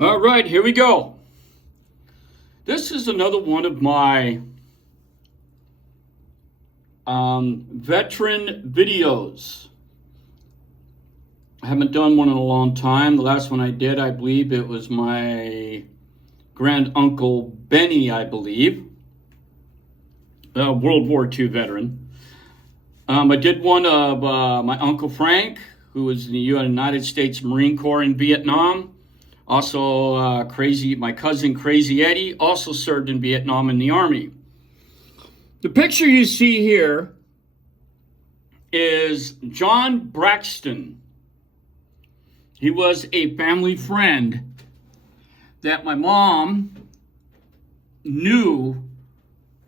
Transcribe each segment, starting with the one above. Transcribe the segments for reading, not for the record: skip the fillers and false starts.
All right, here we go. This is another one of my veteran videos. I haven't done one in a long time. The last one I did, I believe it was my grand uncle Benny, I believe, World War II veteran. I did one of my uncle Frank, who was in the United States Marine Corps in Vietnam. Also, my cousin Crazy Eddie also served in Vietnam in the Army. The picture you see here is John Braxton. He was a family friend that my mom knew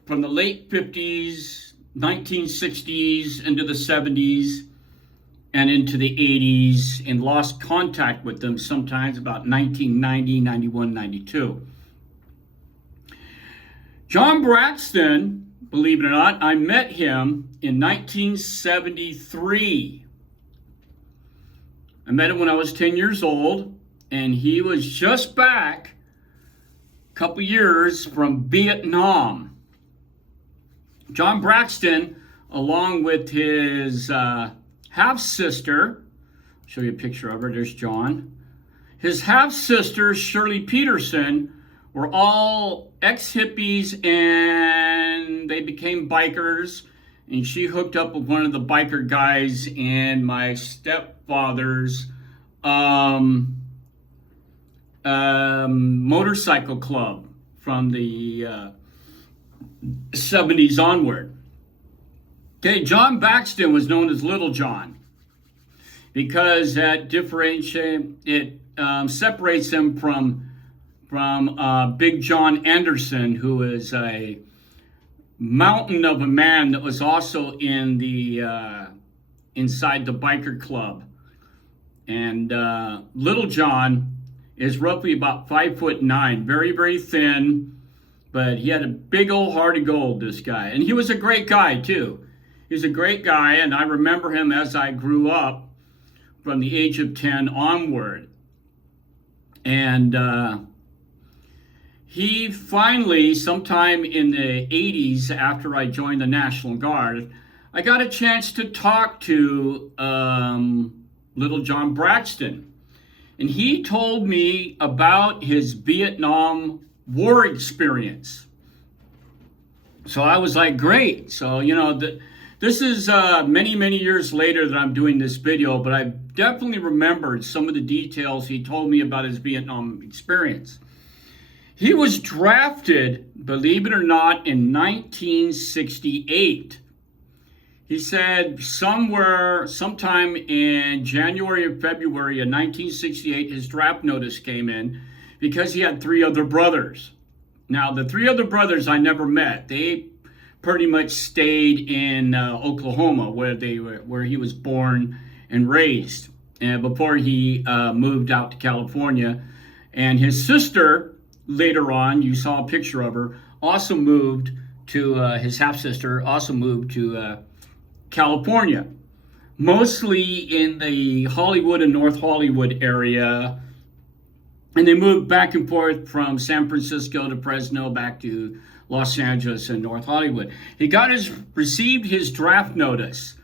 from the late 50s, 1960s, into the 70s, and into the 80s, and lost contact with them sometimes about 1990, 91, 92. John Braxton, believe it or not, I met him in 1973. I met him when I was 10 years old, and he was just back a couple years from Vietnam. John Braxton, along with his half-sister, I'll show you a picture of her, there's John. His half-sister, Shirley Peterson, were all ex-hippies, and they became bikers, and she hooked up with one of the biker guys in my stepfather's motorcycle club from the 70s onward. Okay, John Braxton was known as Little John because that separates him from Big John Anderson, who is a mountain of a man that was also in the inside the biker club. And Little John is roughly about 5'9", very, very thin, but he had a big old heart of gold, this guy. And he was a great guy, too. He was a great guy, and I remember him as I grew up from the age of 10 onward. And he finally, sometime in the 80s, after I joined the National Guard, I got a chance to talk to Little John Braxton. And he told me about his Vietnam War experience. So I was like, great. So, this is many, many years later that I'm doing this video, but I definitely remembered some of the details he told me about his Vietnam experience. He was drafted, believe it or not, in 1968. He said sometime in January or February of 1968, his draft notice came in because he had 3 other brothers. Now, the 3 other brothers I never met. They pretty much stayed in Oklahoma, where he was born and raised, before he moved out to California. And his sister, later on, you saw a picture of her, also moved to his half-sister, also moved to California, mostly in the Hollywood and North Hollywood area. And they moved back and forth from San Francisco to Fresno, back to Los Angeles and North Hollywood. He received his draft notice.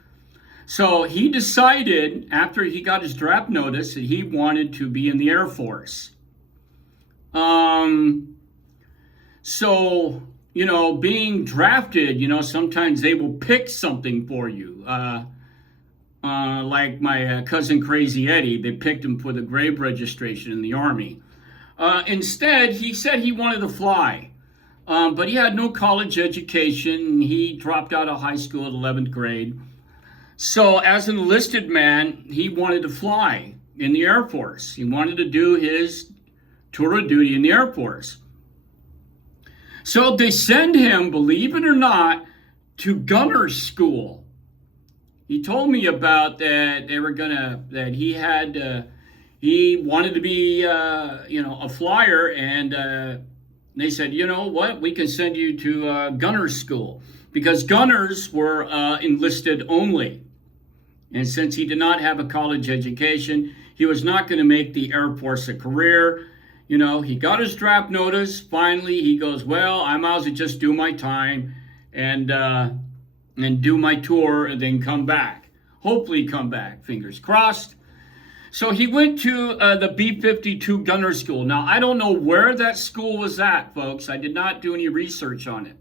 So he decided, after he got his draft notice, that he wanted to be in the Air Force. So, being drafted, sometimes they will pick something for you. Like my cousin Crazy Eddie, they picked him for the grave registration in the Army. Instead, he said he wanted to fly, but he had no college education. He dropped out of high school at 11th grade. So as an enlisted man, he wanted to fly in the Air Force. He wanted to do his tour of duty in the Air Force. So they send him, believe it or not, to gunner school. He told me about that. He wanted to be, a flyer, and they said, you know what, we can send you to gunner school, because gunners were enlisted only. And since he did not have a college education, he was not going to make the Air Force a career. You know, he got his draft notice. Finally, he goes, well, I might as well just do my time and do my tour and then come back. Hopefully come back, fingers crossed. So he went to the B52 Gunner School. Now, I don't know where that school was at, folks. I did not do any research on it.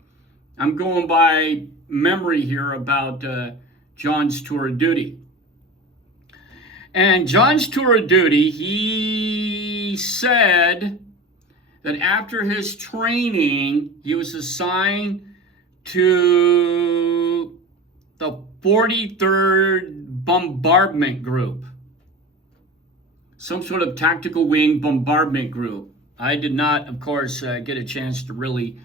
I'm going by memory here about John's tour of duty. And John's tour of duty, he said that after his training, he was assigned to the 43rd Bombardment Group, some sort of tactical wing bombardment group. I did not, of course, get a chance to really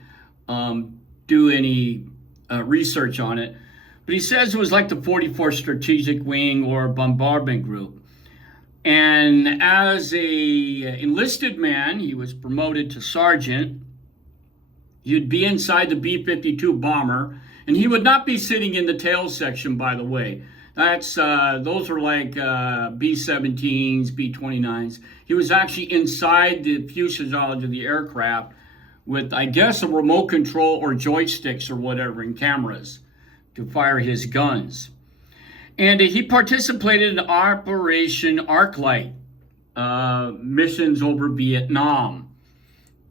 do any research on it. But he says it was like the 44th Strategic Wing or Bombardment Group. And as a enlisted man, he was promoted to sergeant. He'd be inside the B-52 bomber, and he would not be sitting in the tail section, by the way. Those are like B-17s, B-29s. He was actually inside the fuselage of the aircraft with, I guess, a remote control or joysticks or whatever and cameras to fire his guns. And he participated in Operation Arclight missions over Vietnam.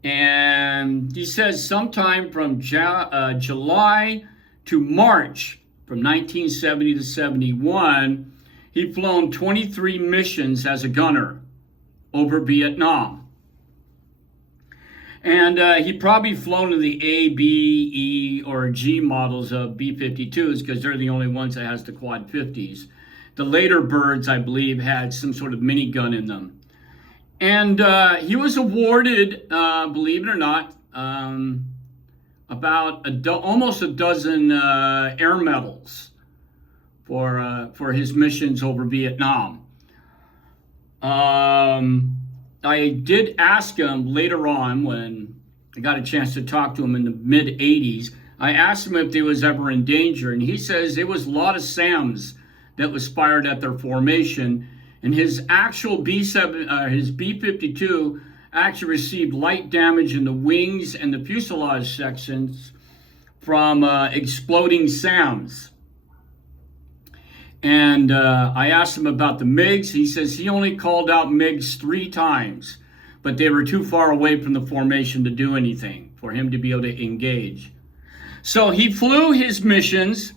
And he says sometime from July to March, from 1970 to 71, he'd flown 23 missions as a gunner over Vietnam. And he'd probably flown in the A, B, E, or G models of B-52s because they're the only ones that has the quad 50s. The later birds, I believe, had some sort of minigun in them. And he was awarded, believe it or not, about almost a dozen air medals for his missions over Vietnam. I did ask him later on when I got a chance to talk to him in the mid-'80s. I asked him if they was ever in danger, and he says there was a lot of SAMs that was fired at their formation, and his actual his B-52 actually received light damage in the wings and the fuselage sections from exploding SAMs. And I asked him about the MiGs. He says he only called out MiGs 3 times, but they were too far away from the formation to do anything for him to be able to engage. So he flew his missions,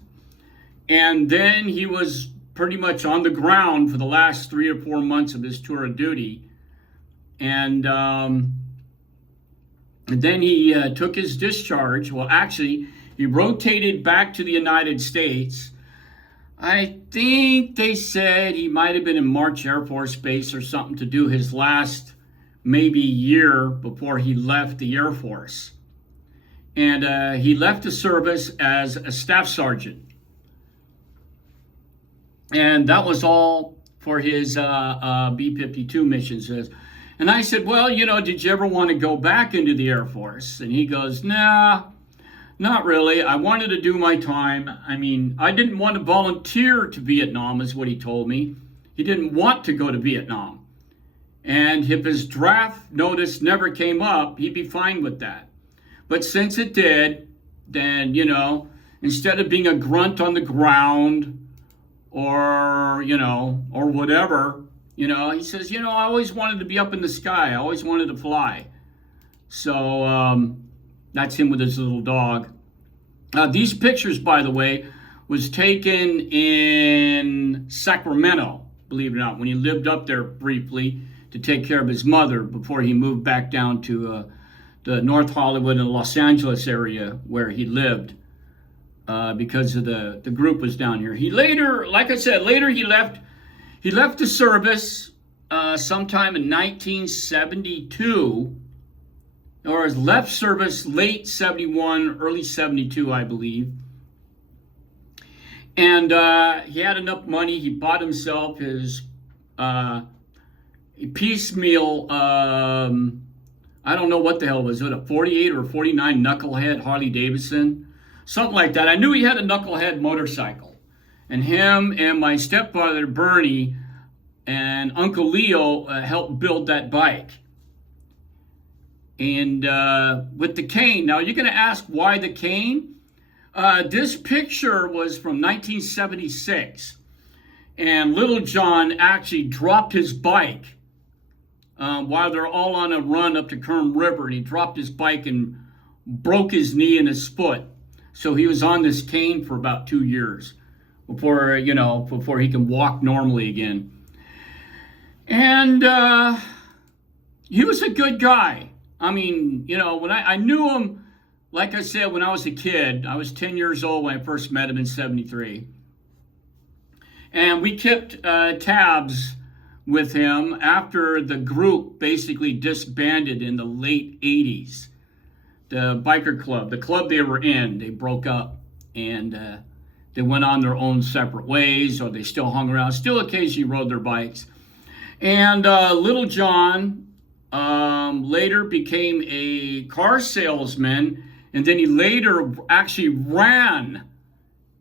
and then he was pretty much on the ground for the last 3 or 4 months of his tour of duty. And then he took his discharge. Well, actually, he rotated back to the United States. I think they said he might have been in March Air Force Base or something to do his last maybe year before he left the Air Force. And he left the service as a staff sergeant. And that was all for his B-52 missions. And I said, well, you know, did you ever want to go back into the Air Force? And he goes, nah, not really. I wanted to do my time. I mean, I didn't want to volunteer to Vietnam, is what he told me. He didn't want to go to Vietnam. And if his draft notice never came up, he'd be fine with that. But since it did, then, you know, instead of being a grunt on the ground or, you know, or whatever, you know, he says, you know, I always wanted to be up in the sky. I always wanted to fly. So that's him with his little dog. These pictures, by the way, was taken in Sacramento, believe it or not, when he lived up there briefly to take care of his mother before he moved back down to the North Hollywood and Los Angeles area where he lived because of the group was down here. He later, like I said, he left the service sometime in 1972, or his left service late 71, early 72, I believe. And he had enough money. He bought himself his piecemeal, I don't know what the hell was it, a 48 or 49 knucklehead Harley Davidson, something like that. I knew he had a knucklehead motorcycle. And him and my stepfather, Bernie, and Uncle Leo helped build that bike. and with the cane. Now you're going to ask why the cane? This picture was from 1976, and Little John actually dropped his bike while they're all on a run up to Kern River, and he dropped his bike and broke his knee and his foot. So he was on this cane for about 2 years before he can walk normally again. And he was a good guy. I mean, when I knew him, like I said, when I was a kid, I was 10 years old when I first met him in 73. And we kept tabs with him after the group basically disbanded in the late 80s. The biker club, the club they were in, they broke up, and they went on their own separate ways, or they still hung around, still occasionally rode their bikes. And Little John later became a car salesman, and then he later actually ran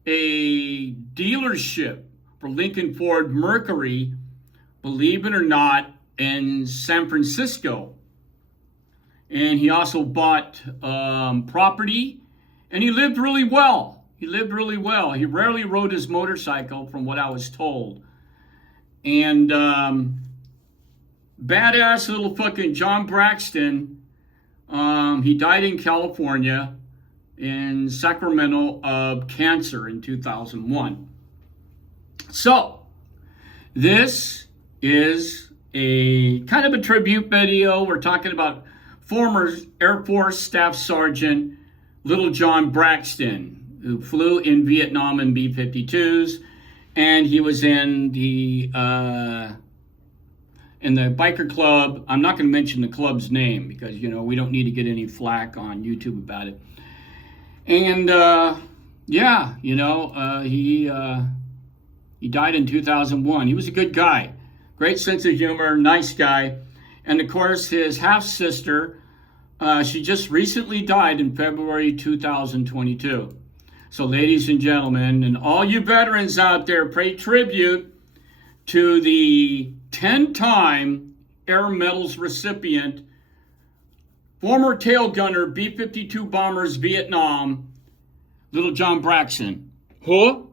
a dealership for Lincoln Ford Mercury, believe it or not, in San Francisco. And he also bought property, and he lived really well. He rarely rode his motorcycle, from what I was told. And badass little fucking John Braxton, he died in California, in Sacramento, of cancer in 2001. So, this is a kind of a tribute video. We're talking about former Air Force Staff Sergeant Little John Braxton, who flew in Vietnam in B-52s, and he was in the biker club. I'm not going to mention the club's name because, we don't need to get any flack on YouTube about it. And, he died in 2001. He was a good guy. Great sense of humor, nice guy. And, of course, his half-sister, she just recently died in February 2022. So, ladies and gentlemen, and all you veterans out there, pay tribute to the 10-time Air Medals recipient, former tail gunner, B-52 bombers, Vietnam, Little John Braxton. Hooah!